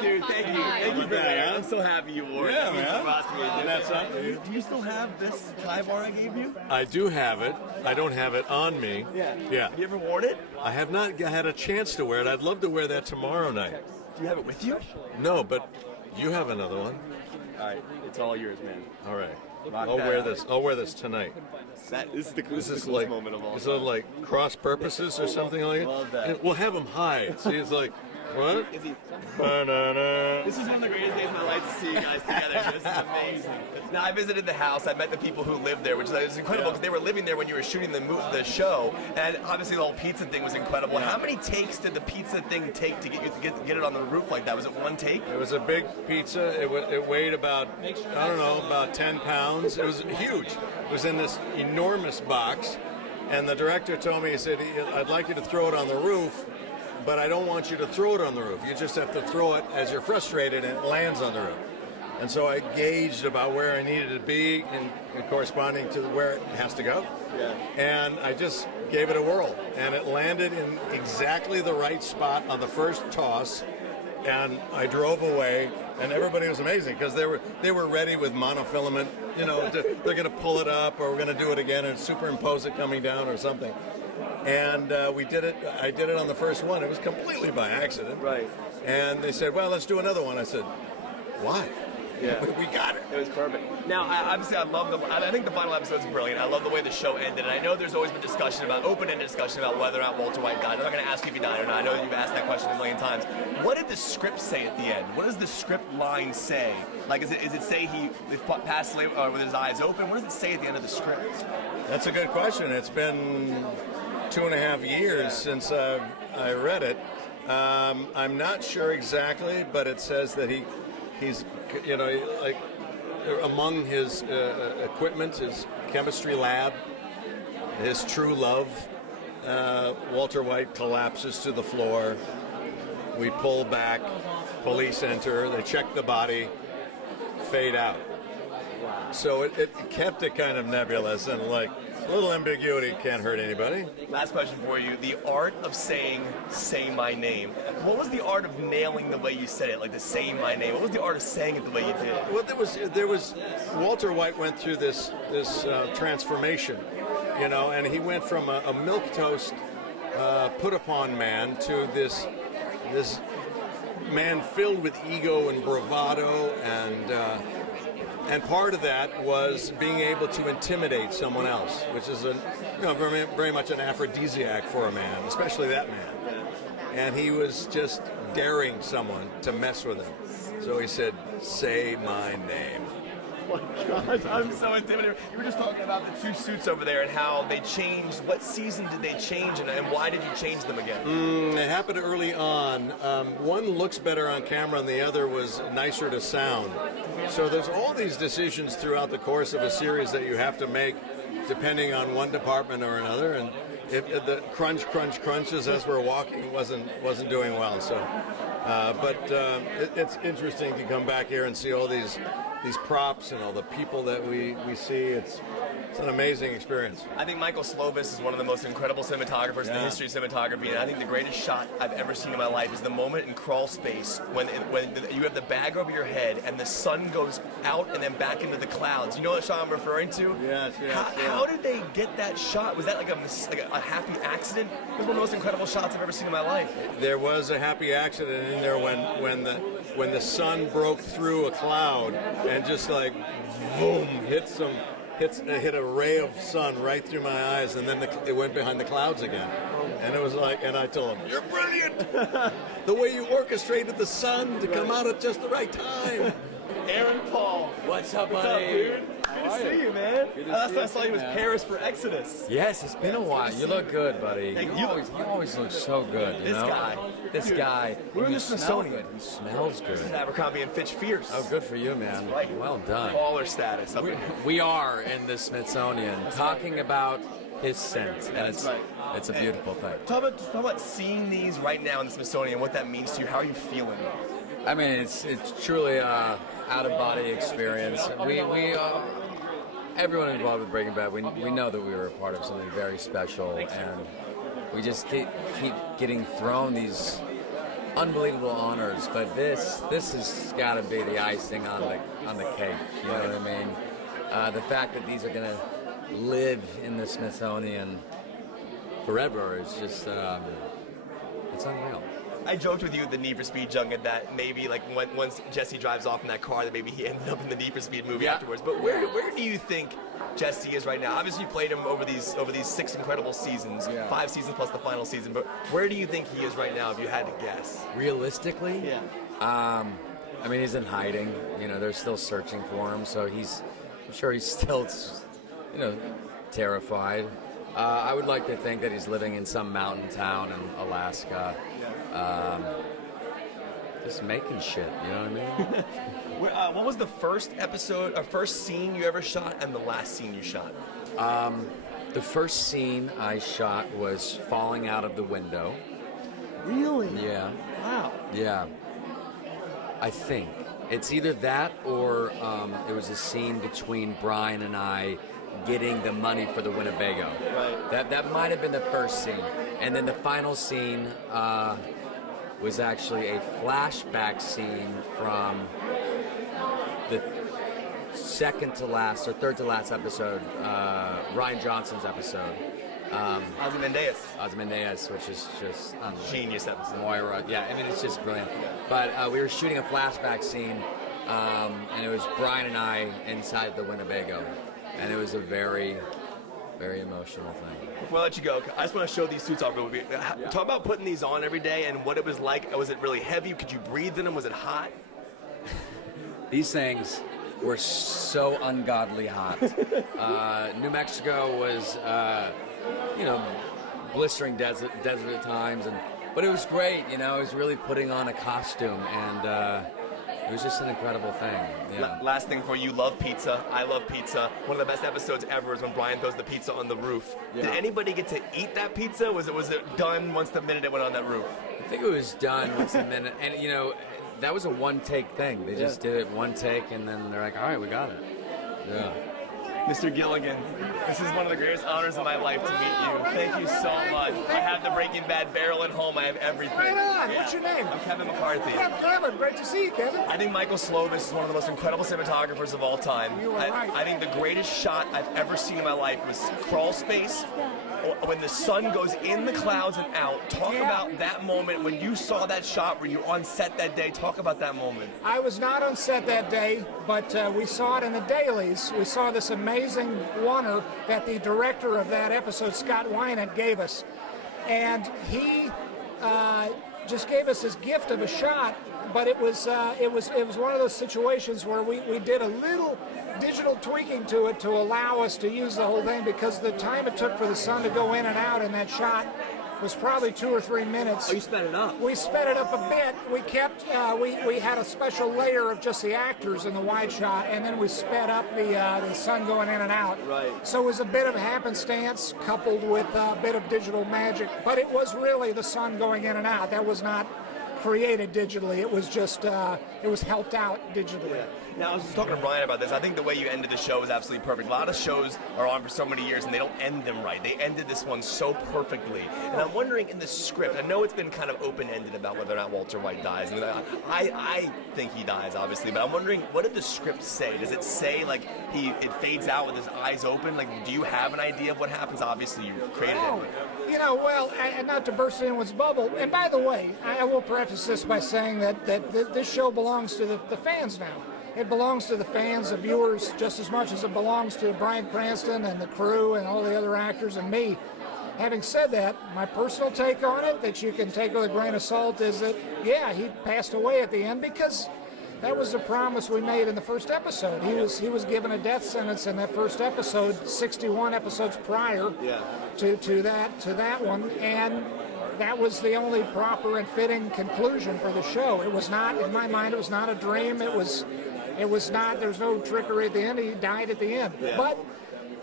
Dude, thank you. Thank you for that. I'm so happy you wore it. Yeah, man. That's something. Do you still have this tie bar I gave you? I do have it. I don't have it on me. Yeah. Yeah. Have you ever worn it? I have not had a chance to wear it. I'd love to wear that tomorrow night. Do you have it with you? No, but you have another one. All right, it's all yours, man. All right. I'll wear this. I'll wear this tonight. This is the coolest like, moment of all is time. it like cross purposes or something like that? Love that. We'll have him hide. See, it's like, what? Banana. This is one of the greatest days of my life to see you guys together. This is amazing. Now, I visited the house. I met the people who lived there, which was incredible because they were living there when you were shooting the show. And obviously, the whole pizza thing was incredible. Yeah. How many takes did the pizza thing take to get it on the roof like that? Was it one take? It was a big pizza. It weighed about, I don't know, about 10 pounds. It was huge. It was in this enormous box. And the director told me, he said, I'd like you to throw it on the roof, but I don't want you to throw it on the roof. You just have to throw it as you're frustrated and it lands on the roof. And so I gauged about where I needed to be and corresponding to where it has to go. Yeah. And I just gave it a whirl. And it landed in exactly the right spot on the first toss. And I drove away, and everybody was amazing because they were ready with monofilament. You know, they're going to pull it up, or we're going to do it again and superimpose it coming down or something. And we did it. I did it on the first one. It was completely by accident. Right. And they said, "Well, let's do another one." I said, "Why?" Yeah. We got it. It was perfect. Now, obviously, I think the final episode's brilliant. I love the way the show ended. And I know there's always been open-ended discussion about whether or not Walter White died. I'm not going to ask you if he died or not. I know that you've asked that question a million times. What did the script say at the end? What does the script line say? Like, is it say he passed away with his eyes open? What does it say at the end of the script? That's a good question. It's been 2.5 years since I read it. I'm not sure exactly, but it says that he's, you know, like among his equipment, his chemistry lab, his true love. Walter White collapses to the floor. We pull back. Police enter. They check the body. Fade out. So it kept it kind of nebulous and like a little ambiguity can't hurt anybody. Last question for you. The art of saying, "Say my name." What was the art of nailing the way you said it, like the "saying my name"? What was the art of saying it the way you did? Well, there was Walter White went through this transformation, you know, and he went from a milquetoast put upon man to this man filled with ego and bravado, and part of that was being able to intimidate someone else, which is very, very much an aphrodisiac for a man, especially that man. And he was just daring someone to mess with him. So he said, "Say my name." Oh my gosh, I'm so intimidated. You were just talking about the two suits over there and how they changed. What season did they change, and why did you change them again? It happened early on. One looks better on camera, and the other was nicer to sound. So there's all these decisions throughout the course of a series that you have to make, depending on one department or another. And if the crunches as we're walking wasn't doing well. So, but it's interesting to come back here and see all these props and all the people that we see. It's an amazing experience. I think Michael Slovis is one of the most incredible cinematographers in the history of cinematography, and I think the greatest shot I've ever seen in my life is the moment in Crawl Space when you have the bag over your head and the sun goes out and then back into the clouds. You know what shot I'm referring to? Yes. How did they get that shot? Was that like a happy accident? It was one of the most incredible shots I've ever seen in my life. There was a happy accident in there when the sun broke through a cloud and just like boom hit a ray of sun right through my eyes, and then it went behind the clouds again. And it was like, and I told him, "You're brilliant! The way you orchestrated the sun to come out at just the right time." Aaron Paul. What's up, buddy? What's up, dude? Good to see you, man. Last time I saw you was Paris for Exodus. Yes, it's been a while. You look good, buddy. Thank You always look so good, you know? This guy. We're in the Smithsonian. He smells good. This is Abercrombie and Fitch Fierce. Oh, good for you, man. Right. Well done. Baller status. We are in the Smithsonian talking about his scent, and it's a beautiful thing. Talk about seeing these right now in the Smithsonian, what that means to you. How are you feeling? I mean, it's truly a out-of-body experience. We everyone involved with Breaking Bad, we know that we were a part of something very special, and we just keep getting thrown these unbelievable honors, but this has got to be the icing on the cake. You know what I mean? The fact that these are going to live in the Smithsonian forever is just it's unreal. I joked with you at the Need for Speed junket that maybe like once Jesse drives off in that car, that maybe he ended up in the Need for Speed movie afterwards. But where do you think Jesse is right now? Obviously, you played him over these 6 incredible seasons, 5 seasons plus the final season. But where do you think he is right now, if you had to guess? Realistically, yeah. I mean, he's in hiding. You know, they're still searching for him, so I'm sure he's still, you know, terrified. I would like to think that he's living in some mountain town in Alaska. Just making shit, you know what I mean? What was the first episode, or first scene you ever shot, and the last scene you shot? The first scene I shot was falling out of the window. Really? Yeah. Wow. Yeah. I think. It's either that or it was a scene between Brian and I getting the money for the Winnebago. Right. That might have been the first scene. And then the final scene was actually a flashback scene from the second to last or third to last episode, Ryan Johnson's episode. Ozymandias, which is just genius episode. Moira, yeah, I mean it's just brilliant. But we were shooting a flashback scene, and it was Brian and I inside the Winnebago, and it was a very, very emotional thing. Before I let you go, I just want to show these suits off real quick. Talk about putting these on every day and what it was like. Was it really heavy? Could you breathe in them? Was it hot? These things were so ungodly hot. New Mexico was, blistering desert at times, but it was great. You know, it was really putting on a costume, and it was just an incredible thing. Yeah. Last thing for you, love pizza. I love pizza. One of the best episodes ever is when Brian throws the pizza on the roof. Yeah. Did anybody get to eat that pizza? Was it done once the minute it went on that roof? I think it was done once the minute, and you know, that was a one-take thing. They just did it one take, and then they're like, all right, we got it. Yeah. Mr. Gilligan, this is one of the greatest honors of my life to meet you. Thank you so much. I have the Breaking Bad barrel at home. I have everything. Right on. Yeah. What's your name? I'm Kevin McCarthy. Kevin, great to see you, Kevin. I think Michael Slovis is one of the most incredible cinematographers of all time. You are right. I think the greatest shot I've ever seen in my life was Crawl Space. When the sun goes in the clouds and out. Talk about that moment when you saw that shot. Were you on set that day? Talk about that moment. I was not on set that day, but we saw it in the dailies. We saw this amazing oneer that the director of that episode, Scott Wynant, gave us. And he just gave us this gift of a shot, but it was one of those situations where we did a little digital tweaking to it to allow us to use the whole thing, because the time it took for the sun to go in and out in that shot was probably 2 or 3 minutes. Oh, you sped it up. We sped it up a bit. We kept we had a special layer of just the actors in the wide shot, and then we sped up the sun going in and out. Right. So it was a bit of happenstance coupled with a bit of digital magic, but it was really the sun going in and out. That was not created digitally. It was just it was helped out digitally. Yeah. Now, I was just talking to Brian about this. I think the way you ended the show was absolutely perfect. A lot of shows are on for so many years, and they don't end them right. They ended this one so perfectly. And I'm wondering, in the script, I know it's been kind of open-ended about whether or not Walter White dies. And I think he dies, obviously, but I'm wondering, what did the script say? Does it say, like, it fades out with his eyes open? Like, do you have an idea of what happens? Obviously, you created it. You know, well, and not to burst anyone's bubble, and by the way, I will preface this by saying that this show belongs to the fans now. It belongs to the fans, the viewers, just as much as it belongs to Bryan Cranston and the crew and all the other actors and me. Having said that, my personal take on it, that you can take with a grain of salt, is that, yeah, he passed away at the end, because that was the promise we made in the first episode. He was given a death sentence in that first episode, 61 episodes prior to that one, and that was the only proper and fitting conclusion for the show. It was not, in my mind, it was not a dream. It was not, there was no trickery at the end. He died at the end. Yeah. But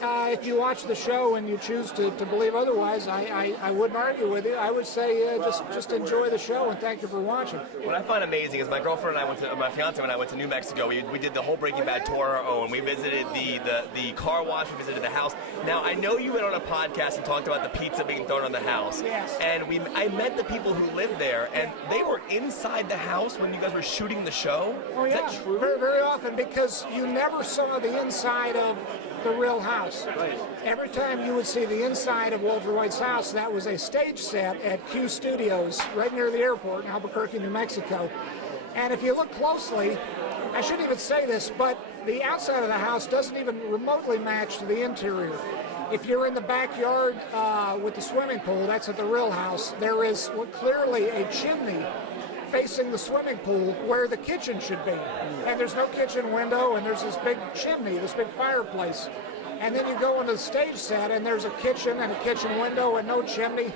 if you watch the show and you choose to believe otherwise, I wouldn't argue with you. I would say just enjoy the show and thank you for watching. What I find amazing is my girlfriend and my fiance and I went to New Mexico. We did the whole Breaking Bad tour on our own. We visited the car wash. We visited the house. Now, I know you went on a podcast and talked about the pizza being thrown on the house. Yes. And I met the people who lived there, and they were inside the house when you guys were shooting the show. Oh, yeah. Is that true? Very, very often, because you never saw the inside of the real house. Right. Every time you would see the inside of Walter White's house, that was a stage set at Q Studios right near the airport in Albuquerque, New Mexico. And if you look closely, I shouldn't even say this, but the outside of the house doesn't even remotely match to the interior. If you're in the backyard with the swimming pool, that's at the real house, there is clearly a chimney facing the swimming pool where the kitchen should be. And there's no kitchen window, and there's this big chimney, this big fireplace. And then you go into the stage set, and there's a kitchen and a kitchen window and no chimney.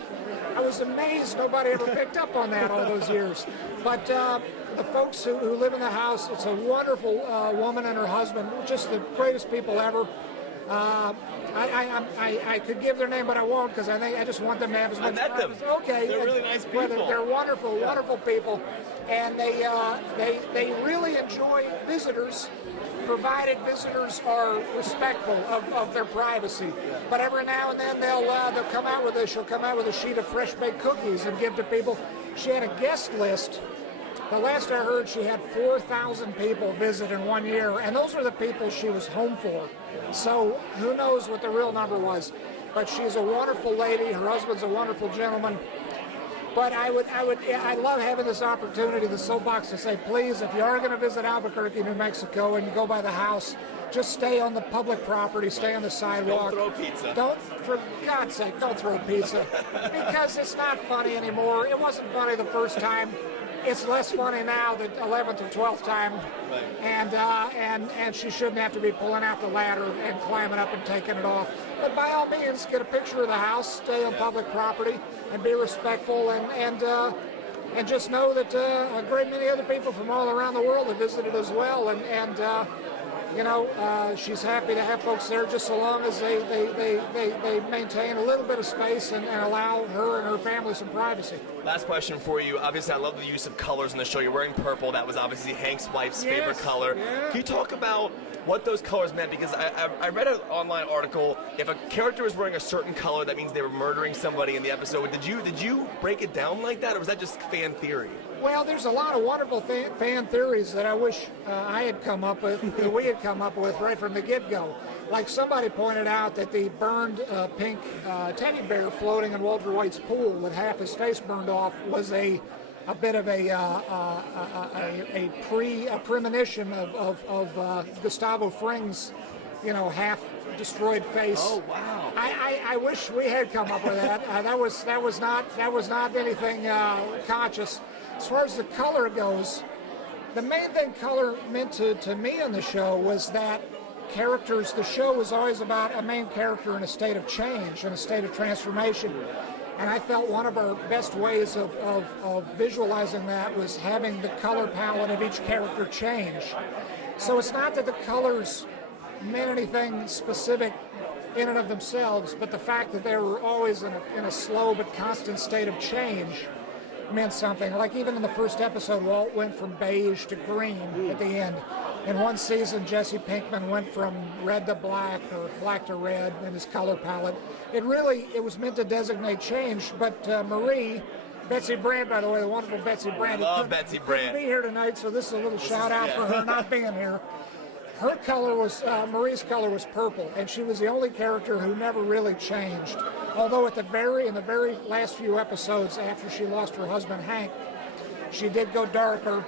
I was amazed nobody ever picked up on that all those years. But the folks who live in the house, it's a wonderful woman and her husband, just the greatest people ever. I could give their name, but I won't, because I just want them to have as much. I met them. Okay, They're really nice people. They're wonderful, wonderful people, and they really enjoy visitors, provided visitors are respectful of their privacy. But every now and then she'll come out with a sheet of fresh baked cookies and give to people. She had a guest list. The last I heard, she had 4,000 people visit in 1 year, and those are the people she was home for. So who knows what the real number was? But she's a wonderful lady. Her husband's a wonderful gentleman. But I love having this opportunity, the soapbox, to say, please, if you are going to visit Albuquerque, New Mexico, and you go by the house, just stay on the public property, stay on the sidewalk. Don't throw pizza. For God's sake, don't throw pizza, because it's not funny anymore. It wasn't funny the first time. It's less funny now the 11th or 12th time, and she shouldn't have to be pulling out the ladder and climbing up and taking it off. But by all means, get a picture of the house, stay on public property, and be respectful, and just know that a great many other people from all around the world have visited as well, and she's happy to have folks there, just so long as they maintain a little bit of space and allow her and her family some privacy. Last question for you. Obviously, I love the use of colors in the show. You're wearing purple. That was obviously Hank's wife's favorite color. Yeah. Can you talk about what those colors meant? Because I read an online article. If a character was wearing a certain color, that means they were murdering somebody in the episode. Did you break it down like that, or was that just fan theory? Well, there's a lot of wonderful fan theories that I wish I had come up with, that we had come up with right from the get-go. Like somebody pointed out that the burned pink teddy bear floating in Walter White's pool with half his face burned off was a bit of a premonition of Gustavo Fring's, half destroyed face. Oh wow! I wish we had come up with that. That was not anything conscious. As far as the color goes, the main thing color meant to me in the show was that characters. The show was always about a main character in a state of change, in a state of transformation. And I felt one of our best ways of visualizing that was having the color palette of each character change. So it's not that the colors meant anything specific in and of themselves, but the fact that they were always in a slow but constant state of change meant something. Like even in the first episode, Walt went from beige to green at the end. In one season, Jesse Pinkman went from red to black or black to red in his color palette. It was meant to designate change, but Betsy Brandt, by the way, the wonderful Betsy Brandt. I love Betsy Brandt. Couldn't be here tonight, so this is a little shout out for her not being here. Her color was, Marie's color was purple, and she was the only character who never really changed. Although in the very last few episodes after she lost her husband Hank, she did go darker.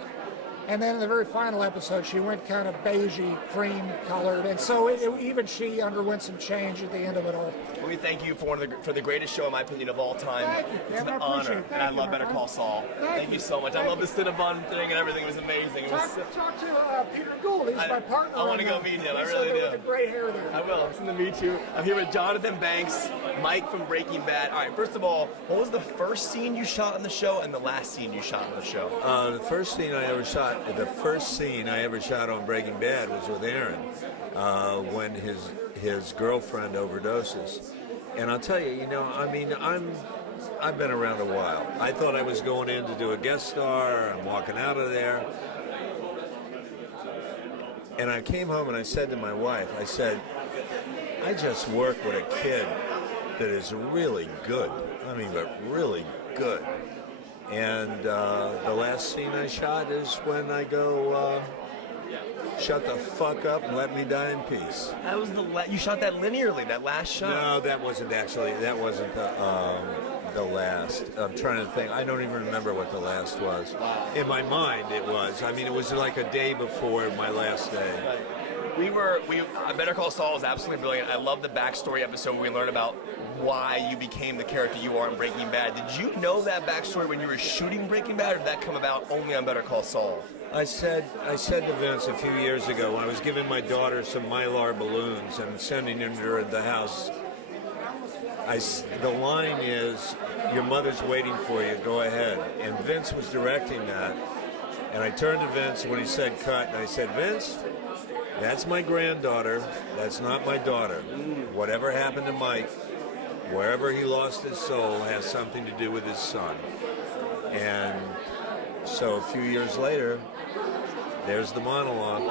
And then in the very final episode, she went kind of beigey, cream colored, and so even she underwent some change at the end of it all. Let me thank you for the greatest show, in my opinion, of all time. Thank you. It's an I honor, appreciate it. and I Thank love you, Better my Call friend. Saul. Thank you so much. I love the Cinnabon thing and everything. It was amazing. Talk to Peter Gould. He's my partner. I want to go meet him. I He's really the do. With the gray hair there. I will. It's in the meet you. I'm here with Jonathan Banks, Mike from Breaking Bad. All right, first of all, what was the first scene you shot on the show and the last scene you shot on the show? The first scene I ever shot on Breaking Bad was with Aaron, when his his girlfriend overdoses. And I'll tell you, you know, I mean, I've been around a while. I thought I was going in to do a guest star. I'm walking out of there. And I came home and I said to my wife, I said, I just work with a kid that is really good. I mean, but really good. And the last scene I shot is when I go, shut the fuck up and let me die in peace. That was you shot that linearly, that last shot. No, that wasn't the last. I'm trying to think. I don't even remember what the last was. In my mind, it was. I mean, it was like a day before my last day. Better Call Saul is absolutely brilliant. I love the backstory episode where we learn about why you became the character you are in Breaking Bad. Did you know that backstory when you were shooting Breaking Bad, or did that come about only on Better Call Saul? I said to Vince a few years ago when I was giving my daughter some Mylar balloons and sending them to her at the house, the line is, your mother's waiting for you, go ahead. And Vince was directing that. And I turned to Vince when he said cut, and I said, Vince, that's my granddaughter, that's not my daughter. Whatever happened to Mike, wherever he lost his soul, has something to do with his son. And so a few years later, there's the monologue.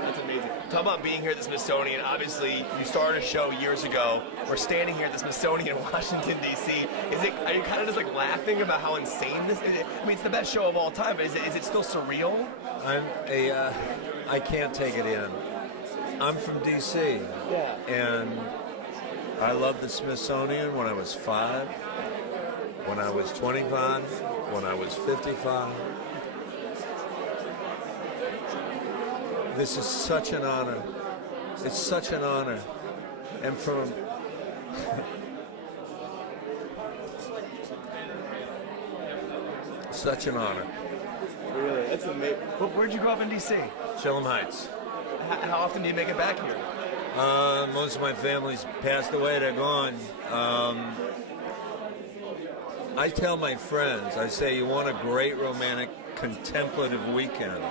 That's amazing. Talk about being here at the Smithsonian. Obviously, you started a show years ago. We're standing here at the Smithsonian in Washington, D.C. Are you kind of just like laughing about how insane this is? I mean, it's the best show of all time, but is it still surreal? I can't take it in. I'm from D.C. Yeah. And I loved the Smithsonian when I was 5, when I was 25, when I was 55. This is such an honor. It's such an honor. And from such an honor. Really? That's amazing. Where'd you grow up in D.C.? Chilham Heights. How often do you make it back here? Most of my family's passed away. They're gone. I tell my friends, I say, you want a great romantic contemplative weekend,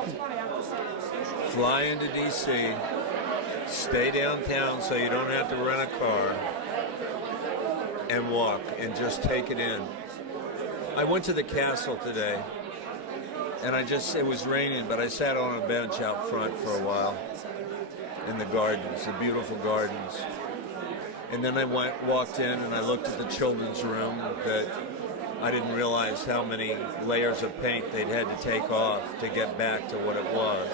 fly into D.C., stay downtown so you don't have to rent a car, and walk and just take it in. I went to the castle today, and it was raining, but I sat on a bench out front for a while in the gardens, the beautiful gardens. And then I walked in and I looked at the children's room that I didn't realize how many layers of paint they'd had to take off to get back to what it was.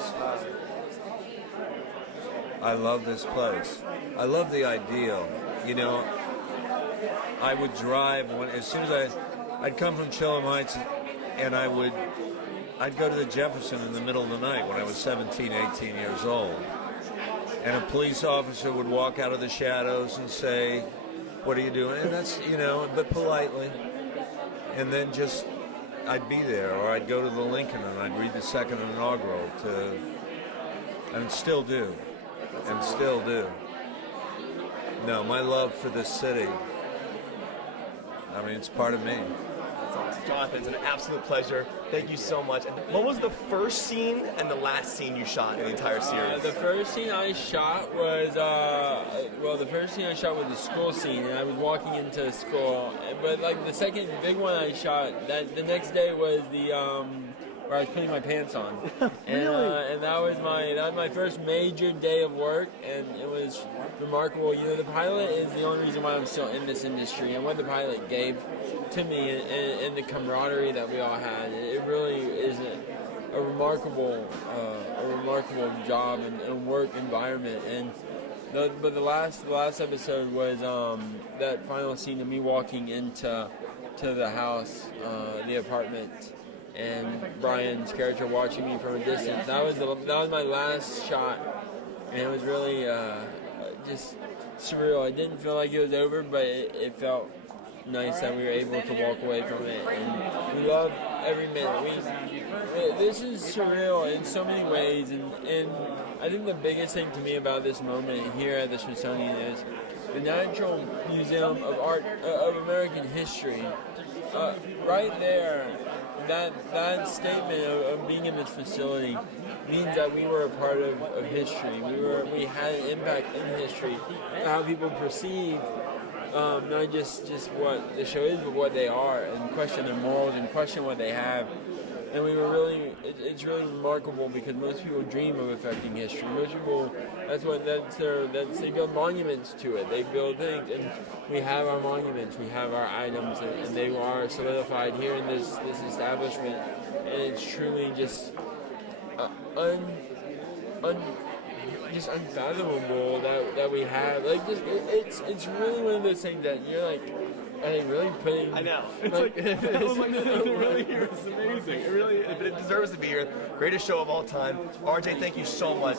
I love this place. I love the ideal. You know, I would drive as soon as I'd come from Chilham Heights, and I'd go to the Jefferson in the middle of the night when I was 17, 18 years old. And a police officer would walk out of the shadows and say, what are you doing? And that's, but politely. And then I'd be there, or I'd go to the Lincoln and I'd read the second inaugural and still do. No, my love for this city, I mean, it's part of me. Jonathan, it's an absolute pleasure. Thank you so much. And what was the first scene and the last scene you shot in the entire series? The first scene I shot was, the school scene, and I was walking into school. But like the second big one I shot, the next day was where I was putting my pants on. And that was my first major day of work, and it was remarkable. The pilot is the only reason why I'm still in this industry, and what the pilot gave to me and the camaraderie that we all had, it really is a remarkable job and work environment. But the last episode was that final scene of me walking into the house, the apartment, and Brian's character watching me from a distance. That was my last shot, and it was really just surreal. I didn't feel like it was over, but it felt nice that we were able to walk away from it, and we love every minute. This is surreal in so many ways, and I think the biggest thing to me about this moment here at the Smithsonian is the Natural Museum of Art of American History. Right there, that statement of being in this facility means that we were a part of history. We had an impact in history, how people perceive not just what the show is, but what they are, and question their morals and question what they have. And we were really, it's really remarkable because most people dream of affecting history. Most people, they build monuments to it. They build things, and we have our monuments, we have our items, and they are solidified here in this establishment. And it's truly just just unfathomable that we have. Like, it's really one of those things that you're like, are they really putting? I know. It's like it really here is amazing. It really, it deserves to be here. Greatest show of all time. RJ, thank you so much.